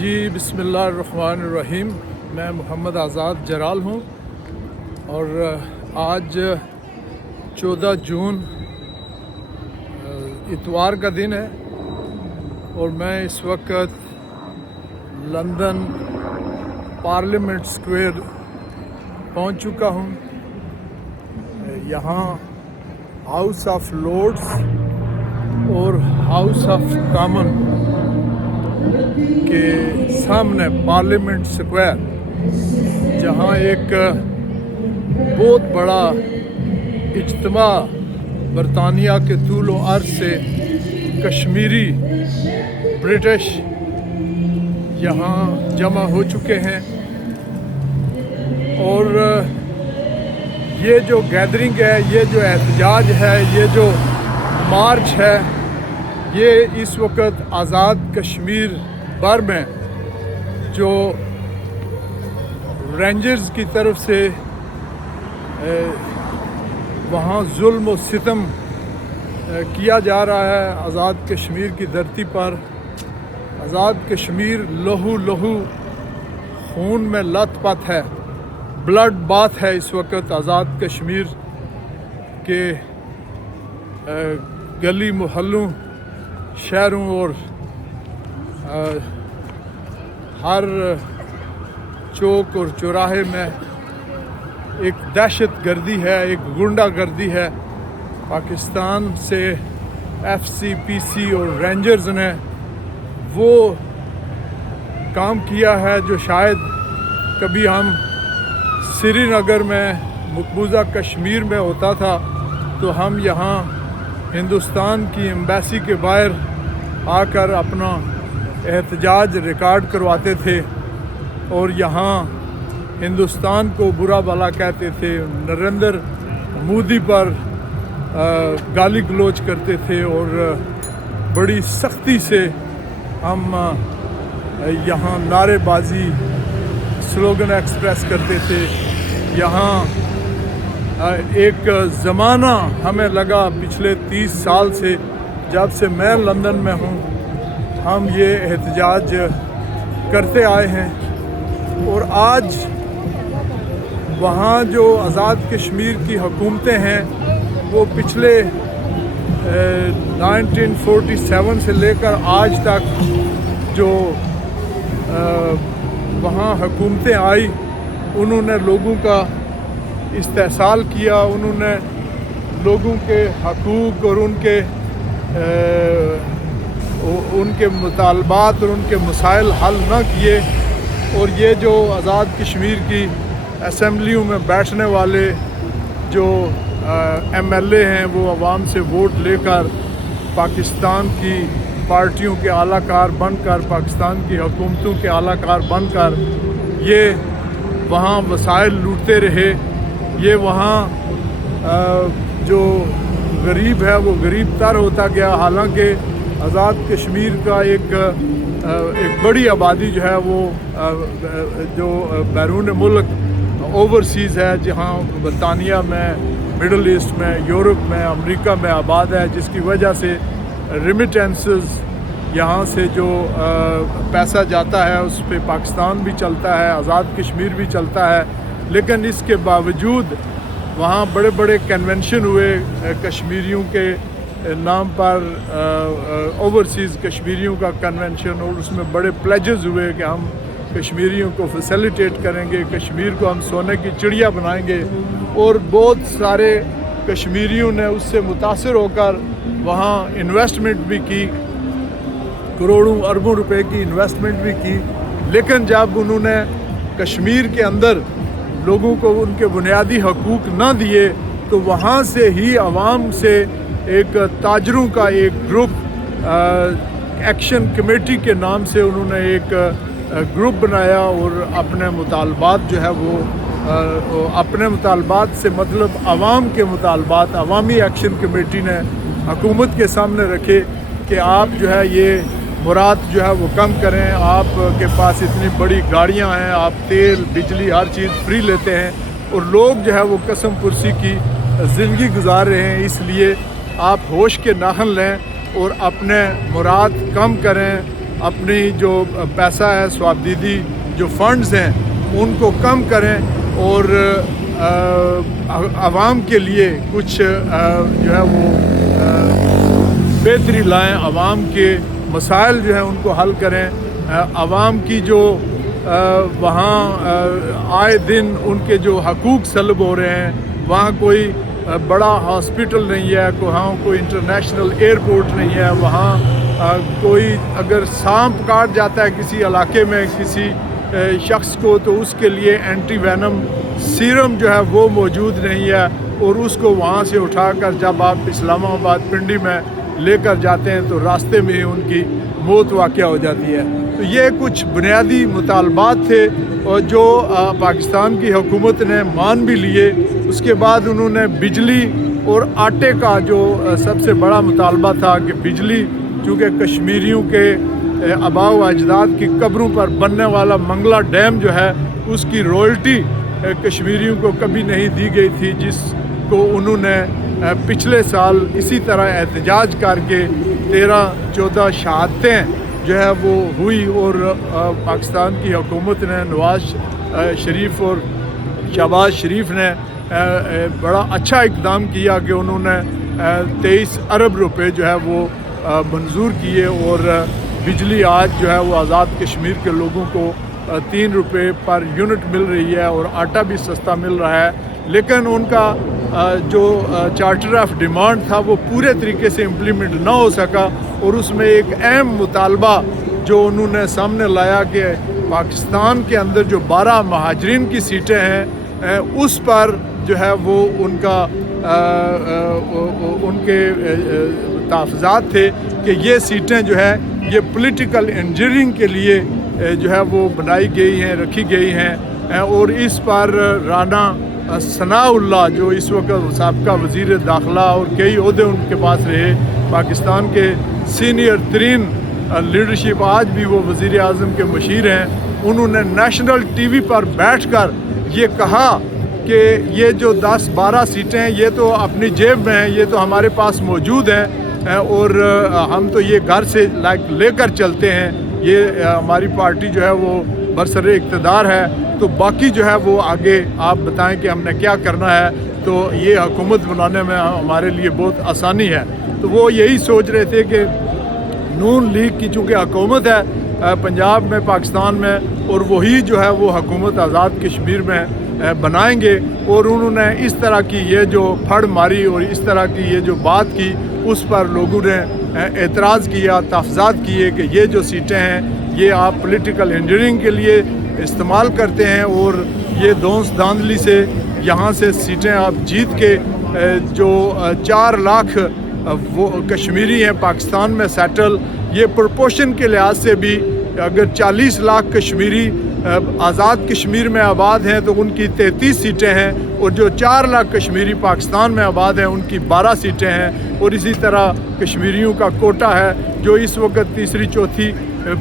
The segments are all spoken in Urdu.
جی بسم اللہ الرحمن الرحیم. میں محمد آزاد جرال ہوں اور آج 14 جون اتوار کا دن ہے اور میں اس وقت لندن پارلیمنٹ اسکوائر پہنچ چکا ہوں. یہاں ہاؤس آف لارڈز اور ہاؤس آف کامن کے سامنے پارلیمنٹ اسکوائر، جہاں ایک بہت بڑا اجتماع برطانیہ کے طول و عرض سے کشمیری برٹش یہاں جمع ہو چکے ہیں. اور یہ جو گیدرنگ ہے، یہ جو احتجاج ہے، یہ جو مارچ ہے، یہ اس وقت آزاد کشمیر بھر میں جو رینجرز کی طرف سے وہاں ظلم و ستم کیا جا رہا ہے آزاد کشمیر کی دھرتی پر. آزاد کشمیر لہو لہو خون میں لت پت ہے، بلڈ بات ہے اس وقت. آزاد کشمیر کے گلی محلوں، شہروں اور ہر چوک اور چوراہے میں ایک دہشت گردی ہے، ایک غنڈہ گردی ہے. پاکستان سے ایف سی پی سی اور رینجرز نے وہ کام کیا ہے جو شاید کبھی ہم سری نگر میں مقبوضہ کشمیر میں ہوتا تھا تو ہم یہاں ہندوستان کی ایمبیسی کے باہر آ کر اپنا احتجاج ریکارڈ کرواتے تھے اور یہاں ہندوستان کو برا بھلا کہتے تھے، نریندر مودی پر گالی گلوچ کرتے تھے اور بڑی سختی سے ہم یہاں نعرے بازی سلوگن ایکسپریس کرتے تھے. یہاں ایک زمانہ ہمیں لگا پچھلے 30 سال سے، جب سے میں لندن میں ہوں، ہم یہ احتجاج کرتے آئے ہیں. اور آج وہاں جو آزاد کشمیر کی حکومتیں ہیں وہ پچھلے 1947 سے لے کر آج تک جو وہاں حکومتیں آئی، انہوں نے لوگوں کا استحصال کیا، انہوں نے لوگوں کے حقوق اور ان کے مطالبات اور ان کے مسائل حل نہ کیے. اور یہ جو آزاد کشمیر کی اسمبلیوں میں بیٹھنے والے جو ایم ایل اے ہیں، وہ عوام سے ووٹ لے کر پاکستان کی پارٹیوں کے اعلیٰ کار بن کر، پاکستان کی حکومتوں کے اعلیٰ کار بن کر یہ وہاں وسائل لوٹتے رہے. یہ وہاں جو غریب ہے وہ غریب تر ہوتا گیا. حالانکہ آزاد کشمیر کا ایک بڑی آبادی جو ہے وہ جو بیرون ملک اوورسیز ہے، جہاں برطانیہ میں، مڈل ایسٹ میں، یورپ میں، امریکہ میں آباد ہے، جس کی وجہ سے ریمیٹنسز یہاں سے جو پیسہ جاتا ہے اس پہ پاکستان بھی چلتا ہے، آزاد کشمیر بھی چلتا ہے. لیکن اس کے باوجود وہاں بڑے بڑے کنونشن ہوئے کشمیریوں کے نام پر، اوورسیز کشمیریوں کا کنونشن، اور اس میں بڑے پلیجز ہوئے کہ ہم کشمیریوں کو فیسیلیٹیٹ کریں گے، کشمیر کو ہم سونے کی چڑیا بنائیں گے. اور بہت سارے کشمیریوں نے اس سے متاثر ہو کر وہاں انویسٹمنٹ بھی کی، کروڑوں اربوں روپے کی انویسٹمنٹ بھی کی. لیکن جب انہوں نے کشمیر کے اندر لوگوں کو ان کے بنیادی حقوق نہ دیے تو وہاں سے ہی عوام سے ایک تاجروں کا ایک گروپ ایکشن کمیٹی کے نام سے انہوں نے ایک گروپ بنایا اور اپنے مطالبات جو ہے وہ اپنے مطالبات سے مطلب عوام کے مطالبات، عوامی ایکشن کمیٹی نے حکومت کے سامنے رکھے کہ آپ جو ہے یہ مراد جو ہے وہ کم کریں. آپ کے پاس اتنی بڑی گاڑیاں ہیں، آپ تیل، بجلی، ہر چیز فری لیتے ہیں اور لوگ جو ہے وہ قسم پرسی کی زندگی گزار رہے ہیں. اس لیے آپ ہوش کے ناخن لیں اور اپنے مراد کم کریں، اپنی جو پیسہ ہے سوابدیدی جو فنڈز ہیں ان کو کم کریں اور عوام کے لیے کچھ جو ہے وہ بہتری لائیں، عوام کے مسائل جو ہیں ان کو حل کریں. عوام کی جو وہاں آئے دن ان کے جو حقوق سلب ہو رہے ہیں، وہاں کوئی بڑا ہاسپٹل نہیں ہے، وہاں کوئی انٹرنیشنل ایئرپورٹ نہیں ہے، وہاں کوئی اگر سانپ کاٹ جاتا ہے کسی علاقے میں کسی شخص کو تو اس کے لیے اینٹی وینم سیرم جو ہے وہ موجود نہیں ہے، اور اس کو وہاں سے اٹھا کر جب آپ اسلام آباد پنڈی میں لے کر جاتے ہیں تو راستے میں ہی ان کی موت واقع ہو جاتی ہے. تو یہ کچھ بنیادی مطالبات تھے اور جو پاکستان کی حکومت نے مان بھی لیے. اس کے بعد انہوں نے بجلی اور آٹے کا جو سب سے بڑا مطالبہ تھا کہ بجلی، چونکہ کشمیریوں کے آباء و اجداد کی قبروں پر بننے والا منگلہ ڈیم جو ہے اس کی رائلٹی کشمیریوں کو کبھی نہیں دی گئی تھی، جس کو انہوں نے پچھلے سال اسی طرح احتجاج کر کے 13-14 شہادتیں جو ہے وہ ہوئی، اور پاکستان کی حکومت نے نواز شریف اور شہباز شریف نے بڑا اچھا اقدام کیا کہ انہوں نے 23 ارب روپے جو ہے وہ منظور کیے، اور بجلی آج جو ہے وہ آزاد کشمیر کے لوگوں کو 3 روپے پر یونٹ مل رہی ہے، اور آٹا بھی سستا مل رہا ہے. لیکن ان کا جو چارٹر آف ڈیمانڈ تھا وہ پورے طریقے سے امپلیمنٹ نہ ہو سکا، اور اس میں ایک اہم مطالبہ جو انہوں نے سامنے لایا کہ پاکستان کے اندر جو 12 مہاجرین کی سیٹیں ہیں اس پر جو ہے وہ ان کے تحفظات تھے کہ یہ سیٹیں جو ہے یہ پولیٹیکل انجینئرنگ کے لیے جو ہے وہ بنائی گئی ہیں، رکھی گئی ہیں. اور اس پر رانا ثناء اللہ جو اس وقت سابقہ وزیر داخلہ اور کئی عہدے ان کے پاس رہے، پاکستان کے سینئر ترین لیڈرشپ، آج بھی وہ وزیر اعظم کے مشیر ہیں، انہوں نے نیشنل ٹی وی پر بیٹھ کر یہ کہا کہ یہ جو 10-12 سیٹیں یہ تو اپنی جیب میں ہیں، یہ تو ہمارے پاس موجود ہیں، اور ہم تو یہ گھر سے لے کر چلتے ہیں، یہ ہماری پارٹی جو ہے وہ برسر اقتدار ہے، تو باقی جو ہے وہ آگے آپ بتائیں کہ ہم نے کیا کرنا ہے، تو یہ حکومت بنانے میں ہمارے لیے بہت آسانی ہے. تو وہ یہی سوچ رہے تھے کہ نون لیگ کی چونکہ حکومت ہے پنجاب میں، پاکستان میں، اور وہی جو ہے وہ حکومت آزاد کشمیر میں بنائیں گے. اور انہوں نے اس طرح کی یہ جو پھڑ ماری اور اس طرح کی یہ جو بات کی، اس پر لوگوں نے اعتراض کیا، تحفظات کیے کہ یہ جو سیٹیں ہیں یہ آپ پولیٹیکل انجینئرنگ کے لیے استعمال کرتے ہیں، اور یہ دونس دھاندلی سے یہاں سے سیٹیں آپ جیت کے جو 4 لاکھ وہ کشمیری ہیں پاکستان میں سیٹل، یہ پرپورشن کے لحاظ سے بھی اگر 40 لاکھ کشمیری آزاد کشمیر میں آباد ہیں تو ان کی 33 سیٹیں ہیں، اور جو 4 لاکھ کشمیری پاکستان میں آباد ہیں ان کی 12 سیٹیں ہیں. اور اسی طرح کشمیریوں کا کوٹا ہے جو اس وقت تیسری، چوتھی،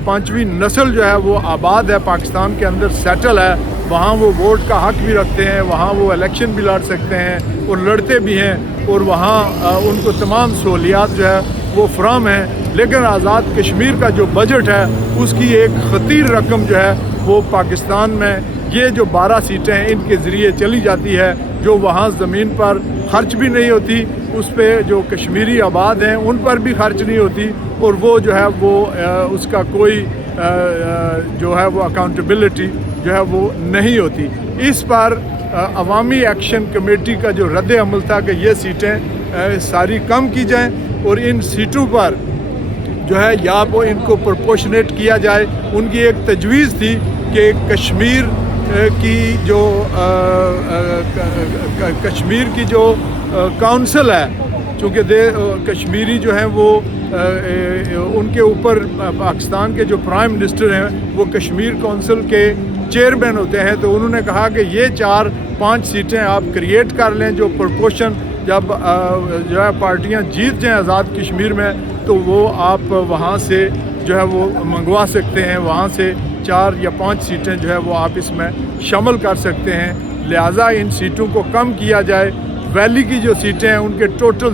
پانچویں نسل جو ہے وہ آباد ہے پاکستان کے اندر سیٹل ہے، وہاں وہ ووٹ کا حق بھی رکھتے ہیں، وہاں وہ الیکشن بھی لڑ سکتے ہیں اور لڑتے بھی ہیں، اور وہاں ان کو تمام سہولیات جو ہے وہ فراہم ہیں. لیکن آزاد کشمیر کا جو بجٹ ہے اس کی ایک خطیر رقم جو ہے وہ پاکستان میں یہ جو 12 سیٹیں ہیں ان کے ذریعے چلی جاتی ہے، جو وہاں زمین پر خرچ بھی نہیں ہوتی، اس پہ جو کشمیری آباد ہیں ان پر بھی خرچ نہیں ہوتی، اور وہ جو ہے وہ اس کا کوئی جو ہے وہ اکاؤنٹیبلٹی جو ہے وہ نہیں ہوتی. اس پر عوامی ایکشن کمیٹی کا جو رد عمل تھا کہ یہ سیٹیں ساری کم کی جائیں، اور ان سیٹوں پر جو ہے یا وہ ان کو پرپورشنیٹ کیا جائے. ان کی ایک تجویز تھی کہ کشمیر کی جو کونسل ہے، چونکہ کشمیری جو ہیں وہ ان کے اوپر پاکستان کے جو پرائم منسٹر ہیں وہ کشمیر کونسل کے چیئرمین ہوتے ہیں، تو انہوں نے کہا کہ یہ 4-5 سیٹیں آپ کریٹ کر لیں جو پرپورشن جب جو ہے پارٹیاں جیت جائیں آزاد کشمیر میں تو وہ آپ وہاں سے جو ہے وہ منگوا سکتے ہیں، وہاں سے 4 یا 5 سیٹیں جو ہے وہ آپ اس میں شامل کر سکتے ہیں. لہٰذا ان سیٹوں کو کم کیا جائے. ویلی کی جو سیٹیں ہیں ان کے ٹوٹل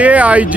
AIG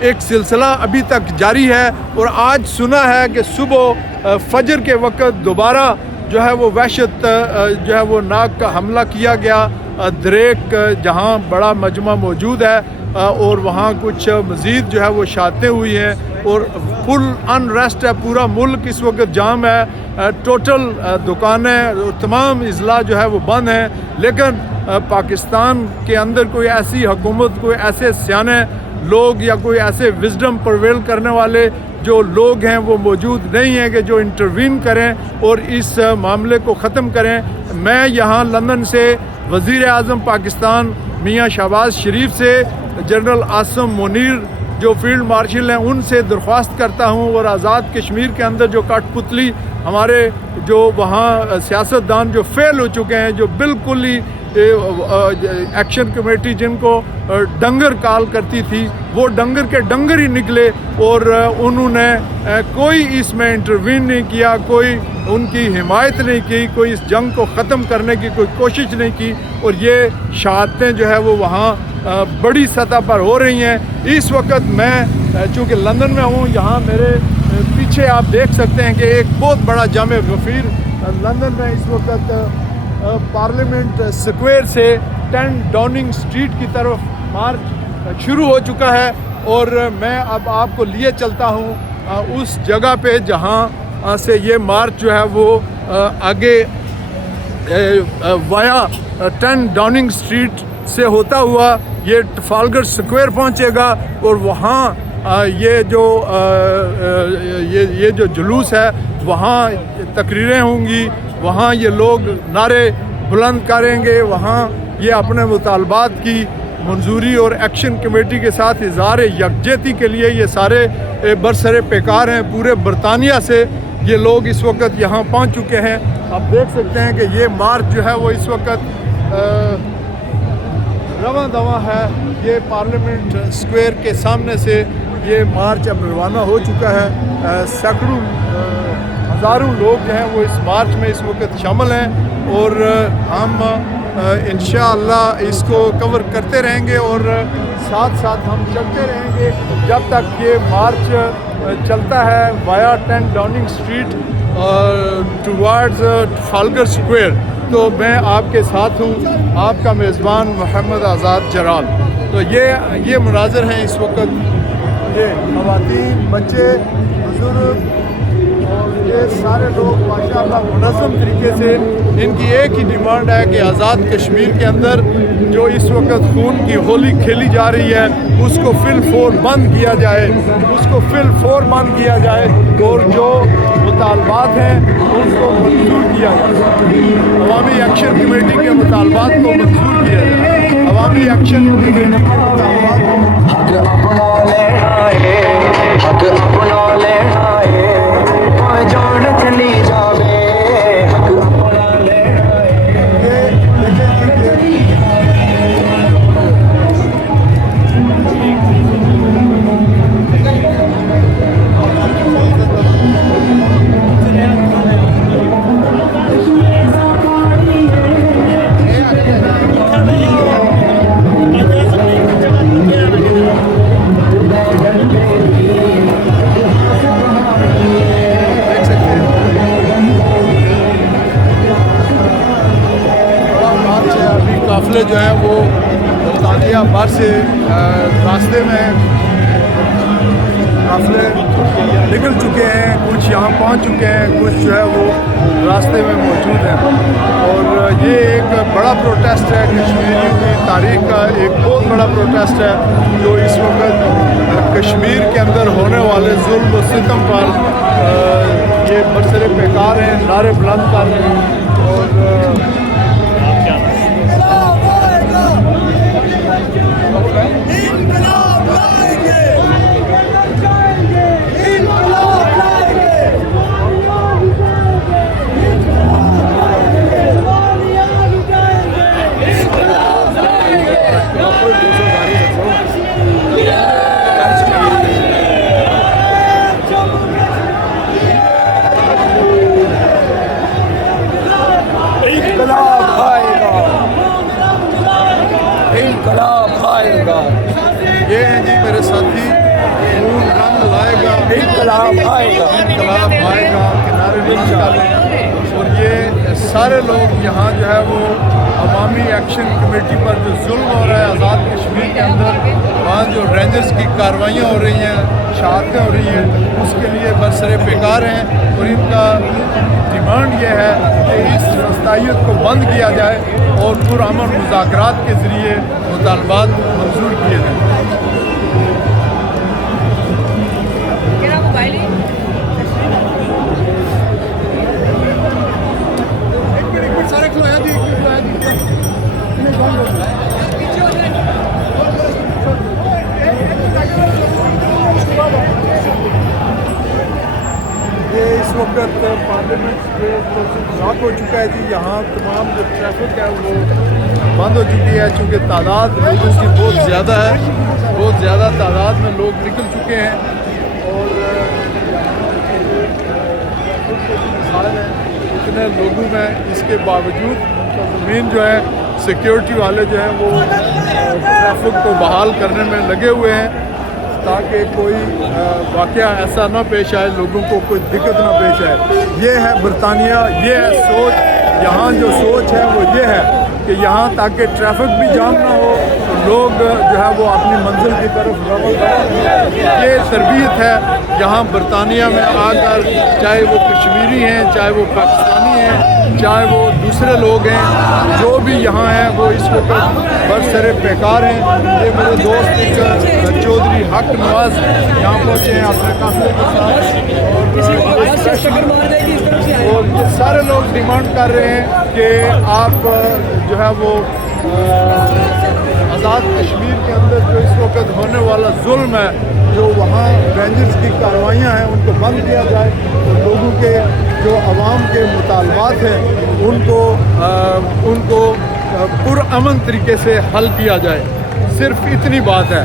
ایک سلسلہ ابھی تک جاری ہے، اور آج سنا ہے کہ صبح فجر کے وقت دوبارہ جو ہے وہ وحشت جو ہے وہ ناک کا حملہ کیا گیا دریک جہاں بڑا مجمع موجود ہے، اور وہاں کچھ مزید جو ہے وہ شہادتیں ہوئی ہیں، اور فل انریسٹ ہے، پورا ملک اس وقت جام ہے، ٹوٹل دکانیں اور تمام اضلاع جو ہے وہ بند ہیں، لیکن پاکستان کے اندر کوئی ایسی حکومت، کوئی ایسے سیانے لوگ یا کوئی ایسے وزڈم پرویل کرنے والے جو لوگ ہیں وہ موجود نہیں ہیں کہ جو انٹروین کریں اور اس معاملے کو ختم کریں۔ میں یہاں لندن سے وزیر اعظم پاکستان میاں شہباز شریف سے، جنرل عاصم منیر جو فیلڈ مارشل ہیں ان سے درخواست کرتا ہوں، اور آزاد کشمیر کے اندر جو کٹ پتلی ہمارے جو وہاں سیاستدان جو فیل ہو چکے ہیں، جو بالکل ہی ایکشن کمیٹی جن کو ڈنگر کال کرتی تھی، وہ ڈنگر کے ڈنگر ہی نکلے، اور انہوں نے کوئی اس میں انٹروین نہیں کیا، کوئی ان کی حمایت نہیں کی، کوئی اس جنگ کو ختم کرنے کی کوئی کوشش نہیں کی، اور یہ شہادتیں جو ہے وہ وہاں بڑی سطح پر ہو رہی ہیں۔ اس وقت میں چونکہ لندن میں ہوں، یہاں میرے پیچھے آپ دیکھ سکتے ہیں کہ ایک بہت بڑا جامع غفیر لندن میں اس وقت پارلیمنٹ سکوئر سے 10 ڈاؤننگ اسٹریٹ کی طرف مارچ شروع ہو چکا ہے، اور میں اب آپ کو لیے چلتا ہوں اس جگہ پہ جہاں سے یہ مارچ جو ہے وہ آگے وایا 10 ڈاؤننگ اسٹریٹ سے ہوتا ہوا یہ ٹرافالگر سکوئر پہنچے گا، اور وہاں یہ جو جلوس ہے وہاں تقریریں ہوں گی، وہاں یہ لوگ نعرے بلند کریں گے، وہاں یہ اپنے مطالبات کی منظوری اور ایکشن کمیٹی کے ساتھ اظہار یکجہتی کے لیے یہ سارے برسر پیکار ہیں، پورے برطانیہ سے یہ لوگ اس وقت یہاں پہنچ چکے ہیں۔ آپ دیکھ سکتے ہیں کہ یہ مارچ جو ہے وہ اس وقت رواں دواں ہے، یہ پارلیمنٹ سکوئر کے سامنے سے یہ مارچ اب روانہ ہو چکا ہے۔ سینکڑوں ہزاروں لوگ جو ہیں وہ اس مارچ میں اس وقت شامل ہیں، اور ہم انشاءاللہ اس کو کور کرتے رہیں گے، اور ساتھ ساتھ ہم چلتے رہیں گے جب تک یہ مارچ چلتا ہے وایا 10 Downing street towards Trafalgar square. تو میں آپ کے ساتھ ہوں، آپ کا میزبان محمد آزاد جرال۔ تو یہ مناظر ہیں اس وقت، یہ خواتین، بچے، بزرگ اور یہ سارے لوگ ماشاءاللہ منظم طریقے سے، ان کی ایک ہی ڈیمانڈ ہے کہ آزاد کشمیر کے اندر جو اس وقت خون کی ہولی کھیلی جا رہی ہے اس کو فی الفور بند کیا جائے، اس کو فی الفور بند کیا جائے، اور جو مطالبات ہیں ان کو منظور کیا جائے، عوامی ایکشن کمیٹی کے مطالبات کو منظور کیا جائے، عوامی ایکشن کمیٹی کے مطالبات قافلے جو ہیں وہ برطانیہ بھر سے راستے میں قافلے نکل چکے ہیں، کچھ یہاں پہنچ چکے ہیں، کچھ جو ہے وہ راستے میں موجود ہیں، اور یہ ایک بڑا پروٹیسٹ ہے، کشمیریوں کی تاریخ کا ایک بہت بڑا پروٹیسٹ ہے جو اس وقت کشمیر کے اندر ہونے والے ظلم و ستم پر یہ برسر پیکار ہیں، نعرے بلند کر رہے ہیں، اور یہ ہیں جی میرے ساتھی خون رنگ لائے گا، انقلاب آئے گا، انقلاب آئے گا، کنارے نہیں نکالیں۔ اور یہ سارے لوگ یہاں جو ہے وہ عوامی ایکشن کمیٹی پر جو ظلم ہو رہا ہے آزاد کشمیر کے اندر، وہاں جو رینجرز کی کارروائیاں ہو رہی ہیں، شہادتیں ہو رہی ہیں، اس کے لیے برسر پیکار ہیں، اور ان کا ڈیمانڈ یہ ہے کہ اس رستائیت کو بند کیا جائے اور پرامن مذاکرات کے ذریعے مطالبات منظور کیے جائیں۔ یہ اس وقت پارلیمنٹ جو بلاک ہو چکا ہے جی، یہاں تمام جو ٹریفک ہے وہ بند ہو چکی ہے، چونکہ تعداد لوگوں کی بہت زیادہ ہے، بہت زیادہ تعداد میں لوگ نکل چکے ہیں، اور مسائل ہیں اتنے لوگوں میں، اس کے باوجود زمین جو ہے سیکیورٹی والے جو ہیں وہ ٹریفک کو بحال کرنے میں لگے ہوئے ہیں تاکہ کوئی واقعہ ایسا نہ پیش آئے، لوگوں کو کوئی دقت نہ پیش آئے۔ یہ ہے برطانیہ، یہ ہے سوچ، یہاں جو سوچ ہے وہ یہ ہے کہ یہاں تاکہ ٹریفک بھی جام نہ ہو، لوگ جو ہے وہ اپنی منزل کی طرف رواں کریں۔ یہ تربیت ہے یہاں برطانیہ میں آ کر، چاہے وہ کشمیری ہیں، چاہے وہ پاکستانی ہیں، چاہے وہ دوسرے لوگ ہیں، جو بھی یہاں ہیں وہ اس وقت برسر پیکار ہیں۔ یہ میرے دوست ایک چودھری حق نواز یہاں پہنچے ہیں اپنے قافلے کے ساتھ، اور یہ سارے لوگ ڈیمانڈ کر رہے ہیں کہ آپ جو ہے وہ آزاد کشمیر کے اندر جو اس وقت ہونے والا ظلم ہے، جو وہاں رینجرز کی کارروائیاں ہیں، ان کو بند کیا جائے، اور لوگوں کے جو عوام کے مطالبات ہیں ان کو پرامن طریقے سے حل کیا جائے، صرف اتنی بات ہے۔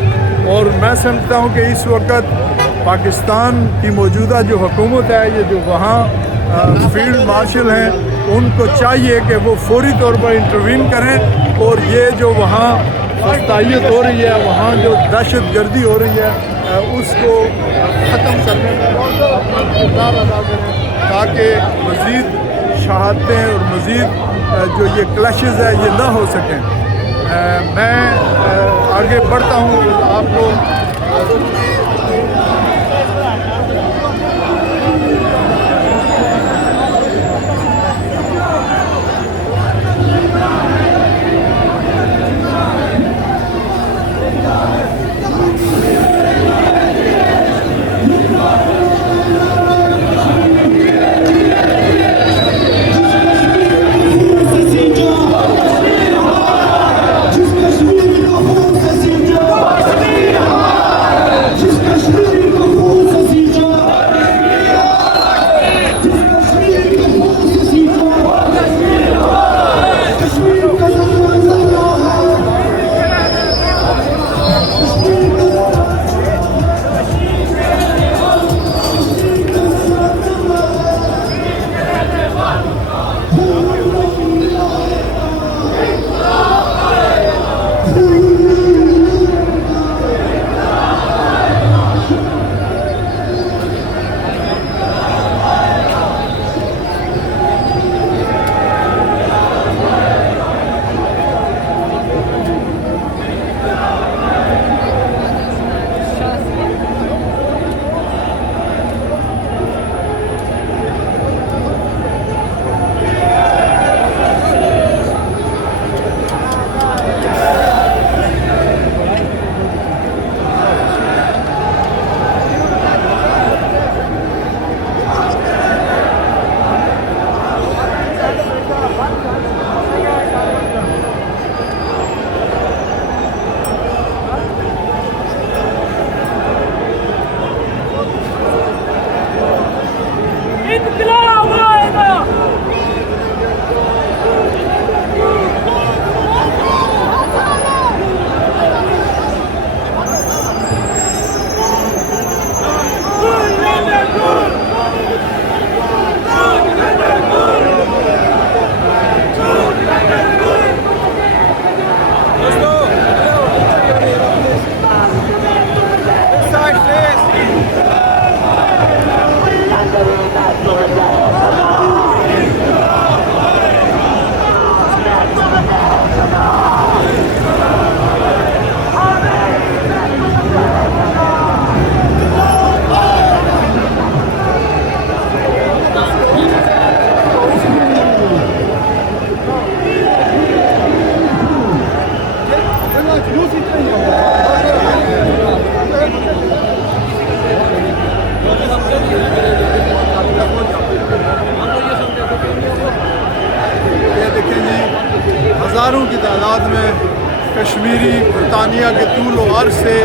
اور میں سمجھتا ہوں کہ اس وقت پاکستان کی موجودہ جو حکومت ہے، یہ جو وہاں فیلڈ مارشل ہیں، ان کو چاہیے کہ وہ فوری طور پر انٹروین کریں، اور یہ جو وہاں فسطائیت ہو رہی ہے، وہاں جو دہشت گردی ہو رہی ہے، اس کو ختم کرنے میں اپنا کردار ادا کریں، تاکہ مزید شہادتیں اور مزید جو یہ کلیشز ہے یہ نہ ہو سکیں۔ میں آگے بڑھتا ہوں، آپ کو Just یہ دیکھیں جی ہزاروں کی تعداد میں کشمیری برطانیہ کے طول و عرض سے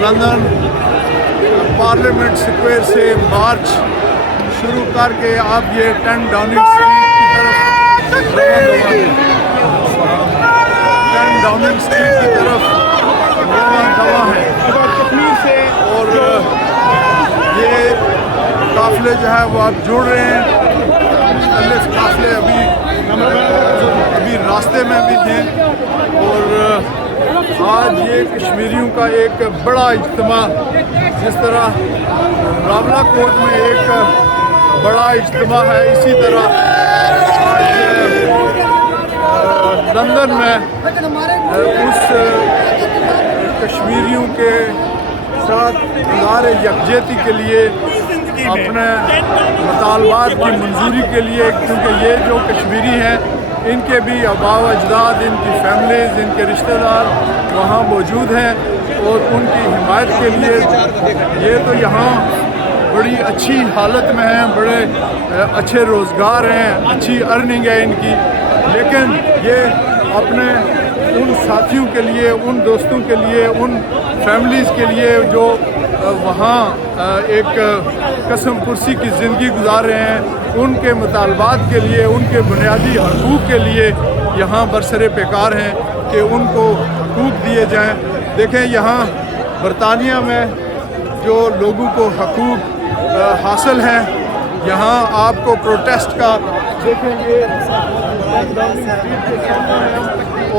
لندن پارلیمنٹ اسکوائر سے مارچ شروع کر کے آپ یہ 10 ڈاؤننگ اسٹریٹ کی طرف رواں دواں ہیں اور یہ قافلے جو ہے وہ آپ جوڑ رہے ہیں. مختلف قافلے ابھی راستے میں بھی ہیں اور آج یہ کشمیریوں کا ایک بڑا اجتماع، جس طرح راولہ کوٹ میں ایک بڑا اجتماع ہے، اسی طرح لندن میں اس کشمیریوں کے ساتھ اظہار یکجہتی کے لیے اپنے مطالبات کی منظوری کے لیے، کیونکہ یہ جو کشمیری ہیں ان کے بھی آباء و اجداد، ان کی فیملیز، ان کے رشتہ دار وہاں موجود ہیں اور ان کی حمایت کے لیے یہ تو یہاں بڑی اچھی حالت میں ہیں، بڑے اچھے روزگار ہیں، اچھی ارننگ ہے ان کی، لیکن یہ اپنے ان ساتھیوں کے لیے، ان دوستوں کے لیے، ان فیملیز کے لیے جو وہاں ایک قسم پرسی کی زندگی گزار رہے ہیں، ان کے مطالبات کے لیے، ان کے بنیادی حقوق کے لیے یہاں برسر پیکار ہیں کہ ان کو حقوق دیے جائیں. دیکھیں یہاں برطانیہ میں جو لوگوں کو حقوق حاصل ہیں، یہاں آپ کو پروٹیسٹ کا دیکھیں گے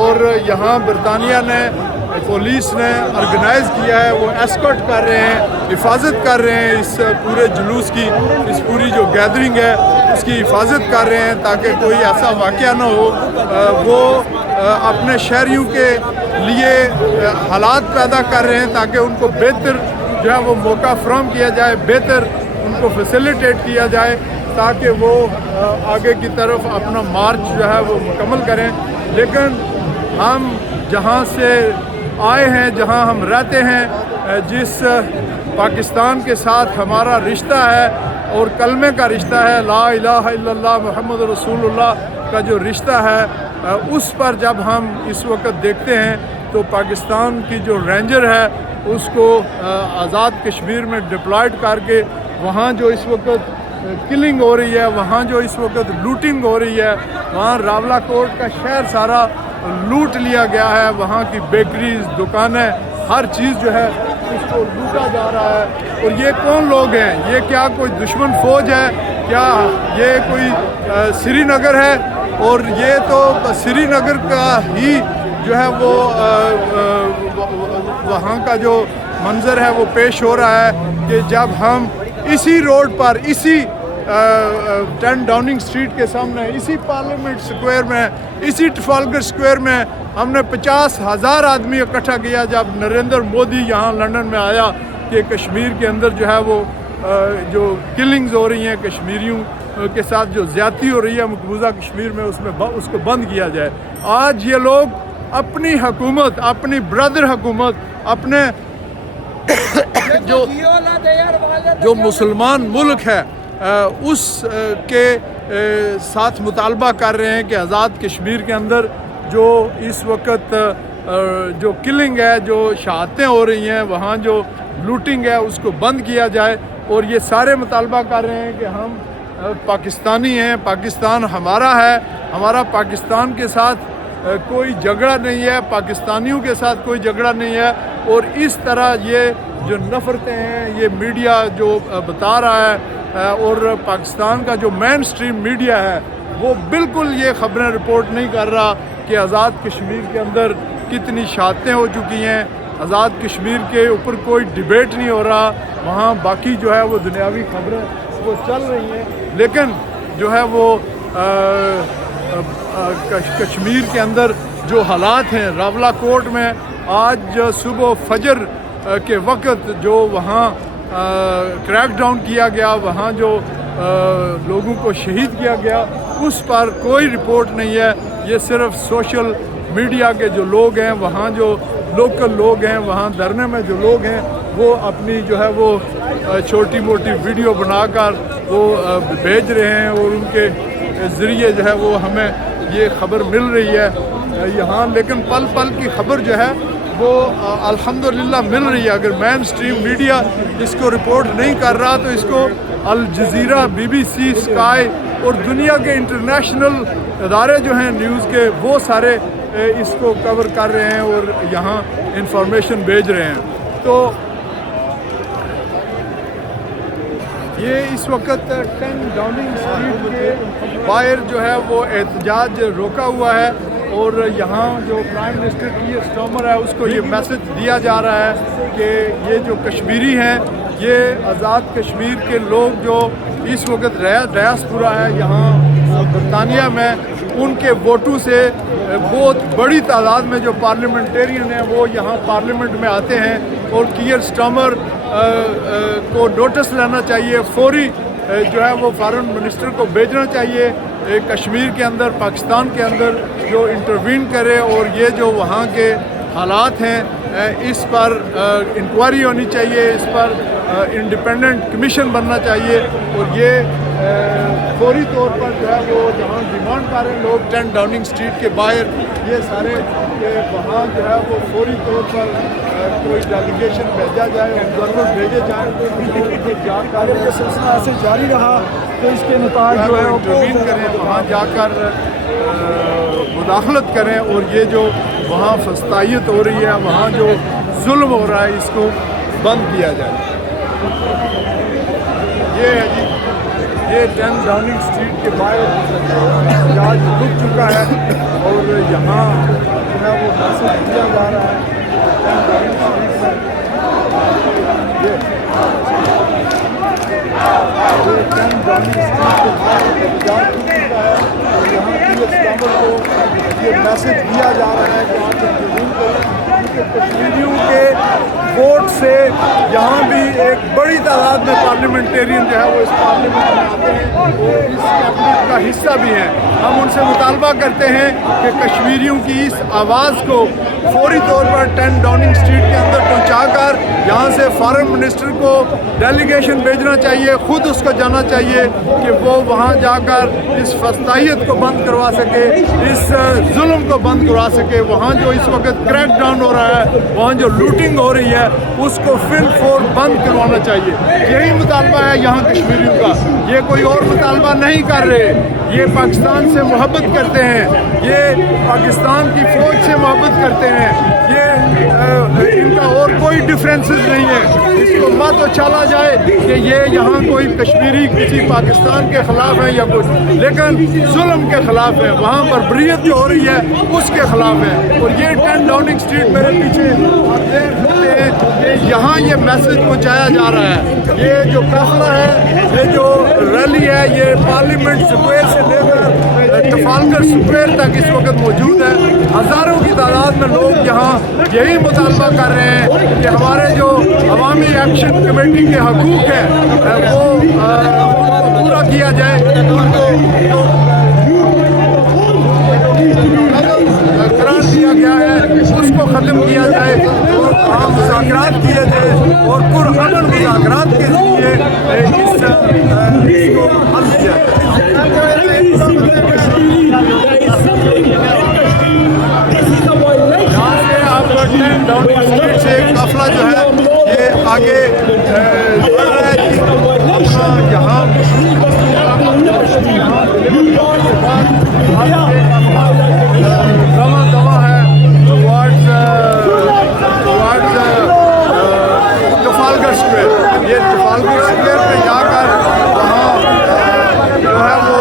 اور یہاں برطانیہ نے، پولیس نے آرگنائز کیا ہے، وہ ایسکورٹ کر رہے ہیں، حفاظت کر رہے ہیں اس پورے جلوس کی، اس پوری جو گیدرنگ ہے اس کی حفاظت کر رہے ہیں تاکہ کوئی ایسا واقعہ نہ ہو. وہ اپنے شہریوں کے لیے حالات پیدا کر رہے ہیں تاکہ ان کو بہتر جو ہے وہ موقع فراہم کیا جائے، بہتر ان کو فیسیلیٹیٹ کیا جائے تاکہ وہ آگے کی طرف اپنا مارچ جو ہے وہ مکمل کریں. لیکن ہم جہاں سے آئے ہیں، جہاں ہم رہتے ہیں، جس پاکستان کے ساتھ ہمارا رشتہ ہے اور کلمے کا رشتہ ہے، لا الہ الا اللہ محمد رسول اللہ کا جو رشتہ ہے، اس پر جب ہم اس وقت دیکھتے ہیں تو پاکستان کی جو رینجر ہے اس کو آزاد کشمیر میں ڈپلائڈ کر کے وہاں جو اس وقت کلنگ ہو رہی ہے، وہاں جو اس وقت لوٹنگ ہو رہی ہے، وہاں راولہ کوٹ کا شہر سارا لوٹ لیا گیا ہے، وہاں کی بیکریز، دکانیں، ہر چیز جو ہے اس کو لوٹا جا رہا ہے. اور یہ کون لوگ ہیں؟ یہ کیا کوئی دشمن فوج ہے؟ کیا یہ کوئی سری نگر ہے؟ اور یہ تو سری نگر کا ہی جو ہے وہ وہاں کا جو منظر ہے وہ پیش ہو رہا ہے کہ جب ہم اسی روڈ پر، اسی 10 ڈاؤننگ اسٹریٹ کے سامنے، اسی پارلیمنٹ اسکوائر میں، اسی ٹرافالگر اسکوائر میں ہم نے 50,000 آدمی اکٹھا کیا جب نریندر مودی یہاں لندن میں آیا کہ کشمیر کے اندر جو ہے وہ جو کلنگز ہو رہی ہیں، کشمیریوں کے ساتھ جو زیادتی ہو رہی ہے مقبوضہ کشمیر میں، اس کو بند کیا جائے. آج یہ لوگ اپنی حکومت، اپنی برادر حکومت، اپنے جو مسلمان ملک ہے اس کے ساتھ مطالبہ کر رہے ہیں کہ آزاد کشمیر کے اندر جو اس وقت جو کلنگ ہے، جو شہادتیں ہو رہی ہیں، وہاں جو لوٹنگ ہے اس کو بند کیا جائے. اور یہ سارے مطالبہ کر رہے ہیں کہ ہم پاکستانی ہیں، پاکستان ہمارا ہے، ہمارا پاکستان کے ساتھ کوئی جھگڑا نہیں ہے، پاکستانیوں کے ساتھ کوئی جھگڑا نہیں ہے. اور اس طرح یہ جو نفرتیں ہیں، یہ میڈیا جو بتا رہا ہے اور پاکستان کا جو مین اسٹریم میڈیا ہے وہ بالکل یہ خبریں رپورٹ نہیں کر رہا کہ آزاد کشمیر کے اندر کتنی شہادتیں ہو چکی ہیں. آزاد کشمیر کے اوپر کوئی ڈیبیٹ نہیں ہو رہا، وہاں باقی جو ہے وہ دنیاوی خبریں وہ چل رہی ہیں، لیکن جو ہے وہ کشمیر کے اندر جو حالات ہیں، راولہ کوٹ میں آج صبح فجر کے وقت جو وہاں کریک ڈاؤن کیا گیا، وہاں جو لوگوں کو شہید کیا گیا، اس پر کوئی رپورٹ نہیں ہے. یہ صرف سوشل میڈیا کے جو لوگ ہیں، وہاں جو لوکل لوگ ہیں، وہاں دھرنے میں جو لوگ ہیں، وہ اپنی جو ہے وہ چھوٹی موٹی ویڈیو بنا کر وہ بھیج رہے ہیں، اور ان کے ذریعے جو ہے وہ ہمیں یہ خبر مل رہی ہے یہاں. لیکن پل پل کی خبر جو ہے وہ الحمدللہ مل رہی ہے. اگر مین اسٹریم میڈیا اس کو رپورٹ نہیں کر رہا تو اس کو الجزیرہ، BBC، اسکائی اور دنیا کے انٹرنیشنل ادارے جو ہیں نیوز کے، وہ سارے اس کو کور کر رہے ہیں اور یہاں انفارمیشن بھیج رہے ہیں. تو یہ اس وقت 10 ڈاؤننگ اسٹریٹ کے باہر جو ہے وہ احتجاج روکا ہوا ہے، اور یہاں جو پرائم منسٹر کیئر سٹارمر ہے اس کو یہ میسج دیا جا رہا ہے کہ یہ جو کشمیری ہیں، یہ آزاد کشمیر کے لوگ جو اس وقت ڈیاسپورا ہے یہاں برطانیہ میں، ان کے ووٹوں سے بہت بڑی تعداد میں جو پارلیمنٹیرین ہیں وہ یہاں پارلیمنٹ میں آتے ہیں، اور کیئر سٹارمر کو نوٹس لینا چاہیے، فوری جو ہے وہ فارن منسٹر کو بھیجنا چاہیے کشمیر کے اندر، پاکستان کے اندر، جو انٹروین کرے اور یہ جو وہاں کے حالات ہیں اس پر انکوائری ہونی چاہیے، اس پر انڈیپینڈنٹ کمیشن بننا چاہیے. اور یہ فوری طور پر جو ہے وہ جہاں ڈیمانڈ کر رہے ہیں لوگ 10 ڈاؤننگ اسٹریٹ کے باہر، یہ سارے کہ وہاں جو ہے وہ فوری طور پر کوئی ڈیلیگیشن بھیجا جائے، آبزرور بھیجے جائیں، اگر یہ سلسلہ ایسے جاری رہا تو اس کے نتائج جو ہے انٹروین کریں، وہاں جا کر مداخلت کریں، اور یہ جو وہاں فسطائیت ہو رہی ہے، وہاں جو ظلم ہو رہا ہے، اس کو بند کیا جائے. یہ ہے جی، یہ 10 ڈاؤننگ اسٹریٹ کے باہر احتجاج رک چکا ہے، اور یہاں جو ہے وہ میسج دیا جا رہا ہے 10 ڈاؤننگ اسٹریٹ میں. یہ 10 ڈاؤننگ اسٹریٹ کے باہر احتجاج رک چکا ہے، اور یہاں کیئر سٹارمر کو یہ میسج دیا جا رہا ہے کہ آپ انتظام کریں، کیونکہ کشمیریوں کے ووٹ سے یہاں بھی ایک بڑی تعداد میں پارلیمنٹیرین جو ہے وہ اس پارلیمنٹ میں آتے ہیں اور اس کیبنٹ کا حصہ بھی ہیں. ہم ان سے مطالبہ کرتے ہیں کہ کشمیریوں کی اس آواز کو فوری طور پر 10 ڈاؤننگ اسٹریٹ کے اندر پہنچا کر یہاں سے فارن منسٹر کو ڈیلیگیشن بھیجنا چاہیے، خود اس کو جانا چاہیے کہ وہ وہاں جا کر اس فسطائیت کو بند کروا سکے، اس ظلم کو بند کروا سکے. وہاں جو اس وقت کریک ڈاؤن ہو رہا ہے، وہاں جو لوٹنگ ہو رہی ہے، اس کو فی الفور بند کروانا چاہیے. یہی مطالبہ ہے یہاں کشمیریوں کا، یہ کوئی اور مطالبہ نہیں کر رہے. یہ پاکستان سے محبت کرتے ہیں، یہ پاکستان کی فوج سے محبت کرتے ہیں، یہ ان کا اور کوئی ڈفرینسز نہیں ہے. اس کو مت اچھالا جائے کہ یہ یہاں کوئی کشمیری کسی پاکستان کے خلاف ہے یا کچھ، لیکن ظلم کے خلاف ہے، وہاں پر بریت جو ہو رہی ہے اس کے خلاف ہے. اور یہ 10 ڈاؤننگ اسٹریٹ میرے پیچھے آپ دیکھ سکتے ہیں کہ یہاں یہ میسج پہنچایا جا رہا ہے. یہ جو قافلہ ہے، یہ جو ریلی ہے، یہ پارلیمنٹ اسکوائر سے لے کر ٹرافالگر اسکوائر تک اس وقت موجود ہے. ہزاروں کی تعداد میں لوگ یہاں یہی مطالبہ کر رہے ہیں کہ ہمارے جو عوامی ایکشن کمیٹی کے حقوق ہیں وہ پورا کیا جائے، ان کو قرار دیا گیا ہے اس کو ختم کیا جائے، اور وہاں مذاکرات کیے جائے، اور پرامن مذاکرات کے ذریعے اس کو حل کیا جائے. یہاں سے آپ 10 ڈاؤننگ اسٹریٹ سے قافلہ جو ہے یہ آگے بڑھ رہا ہے. یہاں دوا ہے ٹرافالگر اسکوائر. یہ ٹرافالگر اسکوائر پہ جا کر وہاں جو ہے وہ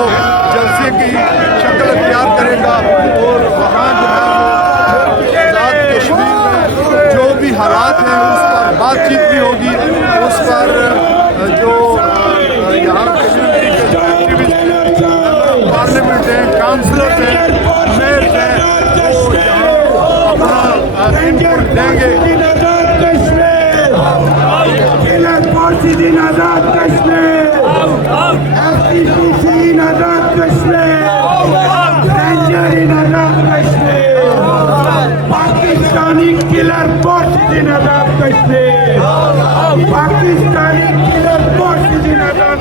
جلسے کی شکل اختیار کرے گا، اور وہاں جو ہے وہ آزاد کشمیر میں جو بھی حالات ہیں اس پر بات چیت بھی ہوگی. اس پر جو یہاں کشمیر کے جو ایکٹیوسٹ پارلیمنٹ ہیں، کاؤنسلرز ہیں، میئرز ہیں، وہ یہاں اپنا انپٹ دیں گے. Azad Kashmir, FPPC Azad Kashmir, Azad Kashmir. killer forces in Azad Kashmir. Pakistani killer forces in Azad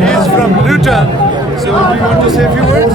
He is from Luton. So do you want to say a few words?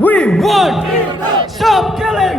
We want stop killing.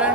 10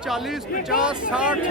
40, 50, 60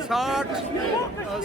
60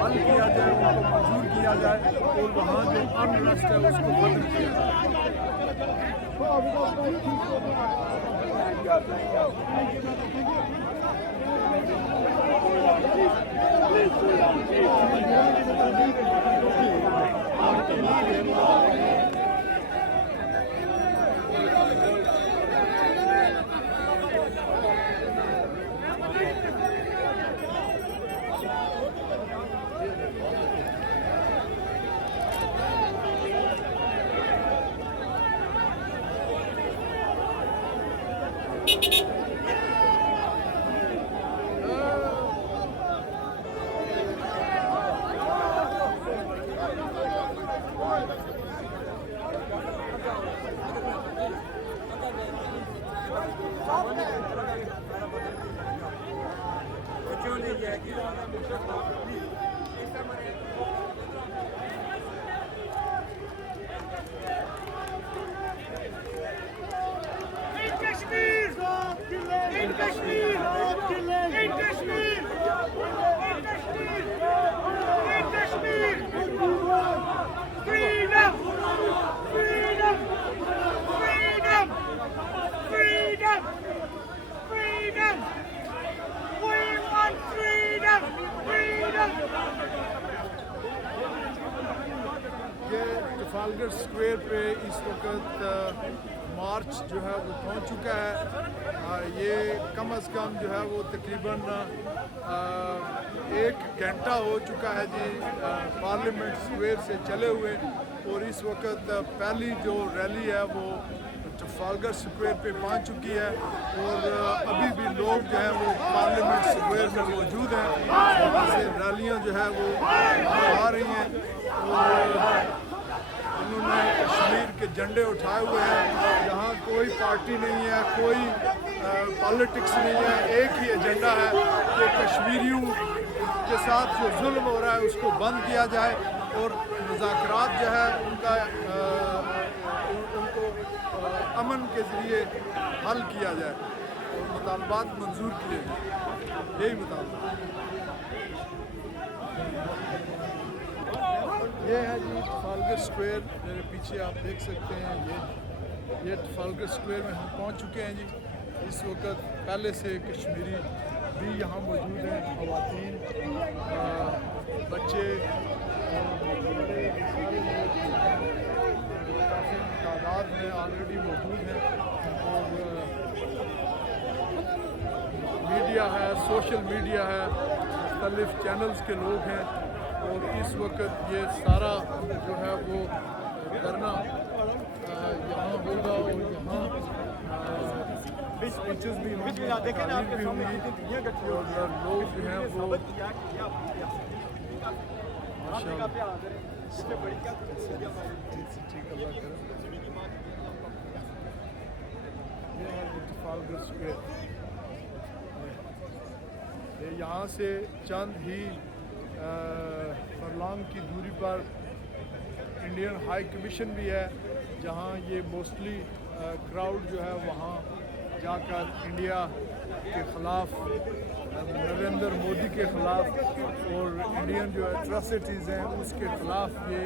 حل کیا جائے، ان کو منظور کیا جائے اور وہاں جو انرسٹ ہے اس کو ختم کیا جائے۔ یہ ٹرافالگر اسکوائر پہ اس وقت مارچ جو ہے وہ پہنچ چکا ہے۔ یہ کم از کم جو ہے وہ تقریباً 1 گھنٹہ ہو چکا ہے جی پارلیمنٹ اسکوائر سے چلے ہوئے، اور اس وقت پہلی جو ریلی ہے وہ ٹرافالگر اسکوائر پہ پہنچ چکی ہے، اور ابھی بھی لوگ جو ہیں وہ پارلیمنٹ اسکوائر میں موجود ہیں۔ وہاں سے ریلیاں جو ہے وہ آ رہی ہیں، اور انہوں نے کشمیر کے جھنڈے اٹھائے ہوئے ہیں۔ یہاں کوئی پارٹی نہیں ہے، کوئی پالیٹکس نہیں ہے، ایک ہی ایجنڈا ہے کہ کشمیریوں کے ساتھ جو ظلم ہو رہا ہے اس کو بند کیا جائے، اور مذاکرات جو ہے ان کو امن کے ذریعے حل کیا جائے اور مطالبات منظور کیے جائیں۔ یہی مطالبہ یہ ہے جی ٹرافالگر اسکوائر، میرے پیچھے آپ دیکھ سکتے ہیں۔ یہ ٹرافالگر اسکوائر میں ہم پہنچ چکے ہیں جی۔ اس وقت پہلے سے کشمیری بھی یہاں موجود ہیں، خواتین، بچے، کافی تعداد میں آلریڈی موجود ہیں، اور میڈیا ہے، سوشل میڈیا ہے، مختلف چینلز کے لوگ ہیں، اور اس وقت یہ سارا جو ہے وہ دھرنا یہاں ہوگا، اور یہاں اسپیچز بھی ہوں گی، تعلیم بھی ہوں گی، اور لوگ جو ہیں وہ ٹرافالگر اسکوائر، یہاں سے چند ہی فرلانگ کی دوری پر انڈین ہائی کمیشن بھی ہے، جہاں یہ موسٹلی کراؤڈ جو ہے وہاں جا کر انڈیا کے خلاف، نریندر مودی کے خلاف اور انڈین جو ایٹراسٹیز ہیں اس کے خلاف یہ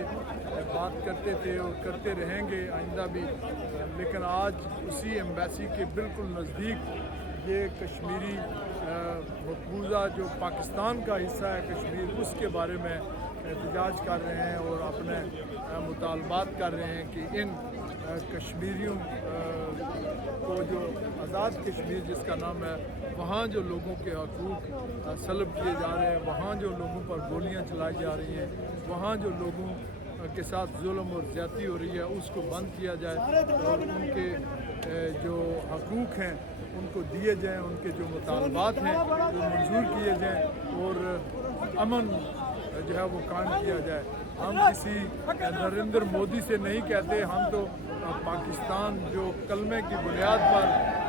بات کرتے تھے اور کرتے رہیں گے آئندہ بھی۔ لیکن آج اسی ایمبیسی کے بالکل نزدیک یہ کشمیری مقبوضہ جو پاکستان کا حصہ ہے کشمیر، اس کے بارے میں احتجاج کر رہے ہیں اور اپنے مطالبات کر رہے ہیں کہ ان کشمیریوں کو جو آزاد کشمیر جس کا نام ہے، وہاں جو لوگوں کے حقوق سلب کیے جا رہے ہیں، وہاں جو لوگوں پر گولیاں چلائی جا رہی ہیں، وہاں جو لوگوں کے ساتھ ظلم اور زیادتی ہو رہی ہے اس کو بند کیا جائے، اور ان کے جو حقوق ہیں ان کو دیے جائیں، ان کے جو مطالبات ہیں وہ منظور کیے جائیں، اور امن جو ہے وہ قائم کیا جائے۔ ہم کسی نریندر مودی سے نہیں کہتے، ہم تو پاکستان جو کلمے کی بنیاد پر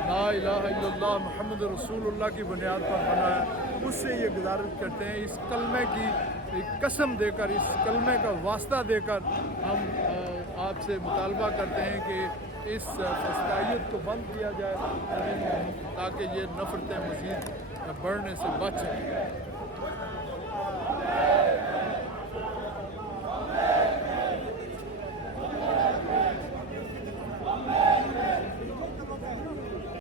لا الہ الا اللہ محمد رسول اللہ کی بنیاد پر بنا ہے، اس سے یہ گزارش کرتے ہیں، اس کلمے کی قسم دے کر، اس کلمے کا واسطہ دے کر ہم آپ سے مطالبہ کرتے ہیں کہ اس فسطائیت کو بند کیا جائے تاکہ یہ نفرتیں مزید بڑھنے سے بچ سکیں۔